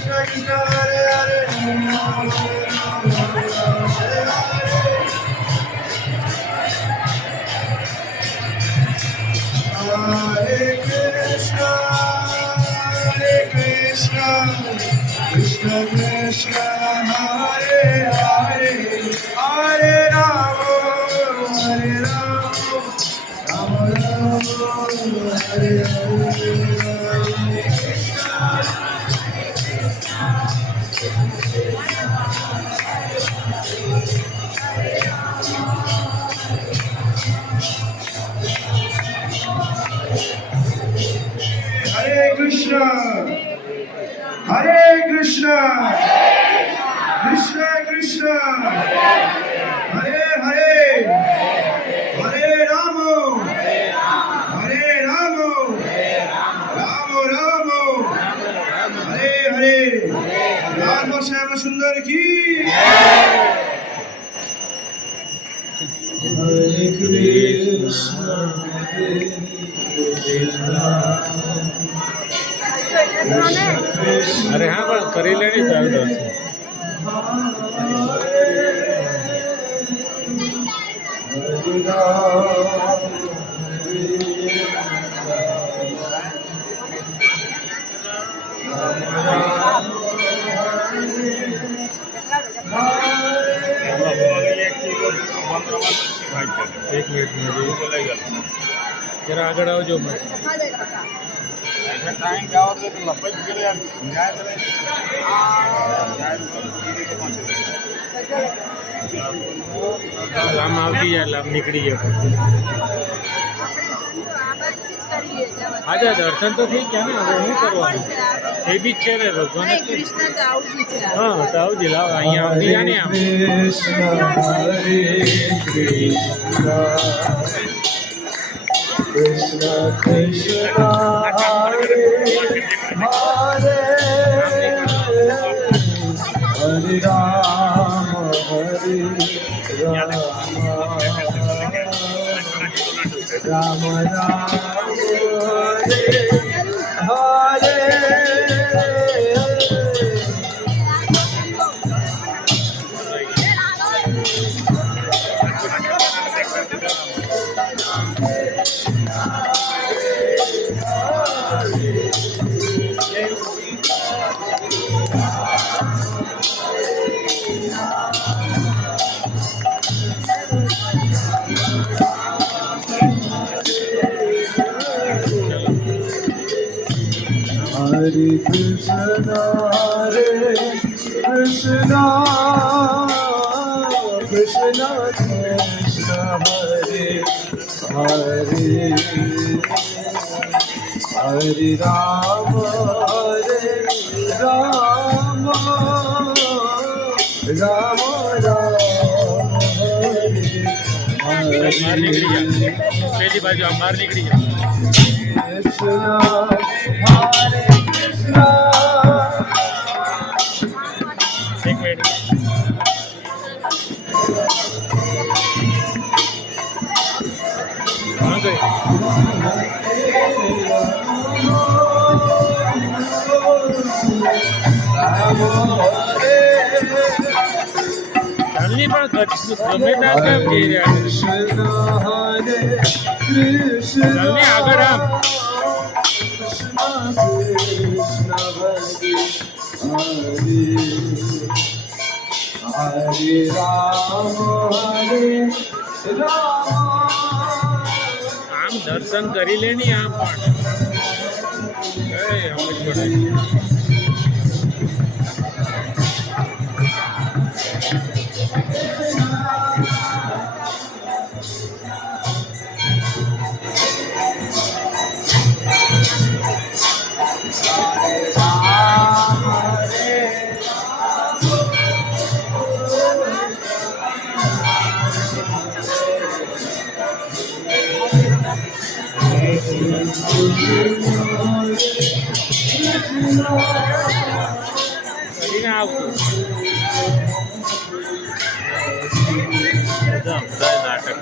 Krishna Hare Hare Hare Krishna Krishna Krishna Hare Hare Hare Rama Rama Rama Hare Hare Krishna Hare Krishna Krishna Krishna Hare Hare Hare Rama Hare Rama Rama Rama Hare Hare Radha Shyama Sundar ki Hare Krishna अरे हाँ पण करी लेनी चालू दर्शन एक मिनट में जरा આગળ આવજો टाइम क्या होता है तो लपट के यार न्याय तो लाम આવતી જાય લામ નીકળી જાય આજે દર્શન તો થઈ ગયા ને હવે શું કરવાનું એ બી છે ને ભગવાન કૃષ્ણ તો આવજી છે હા તો આવજી લાવ અહીંયા આવતી જાય ને આમ Krishna Krishna Hare Hare Hare Rama Hare Rama Rama Rama Hare Hare Krishna Krishna Krishna Krishna Hare Hare Hare Rama Rama Rama બહાર નીકળી ગયા પેલી બાજુ આમ બહાર નીકળી ગયા Krishna Hare Krishna એક મિનિટ હા ગઈ ચાલની પણ ગમે ત્યાં કેમ જઈ રહ્યા છે ચાલની આગળ આમ Hare Rama Hare Rama આમ દર્શન કરી લે ની આમ પણ સમજ પડે કરીને આવતું બધા નાટક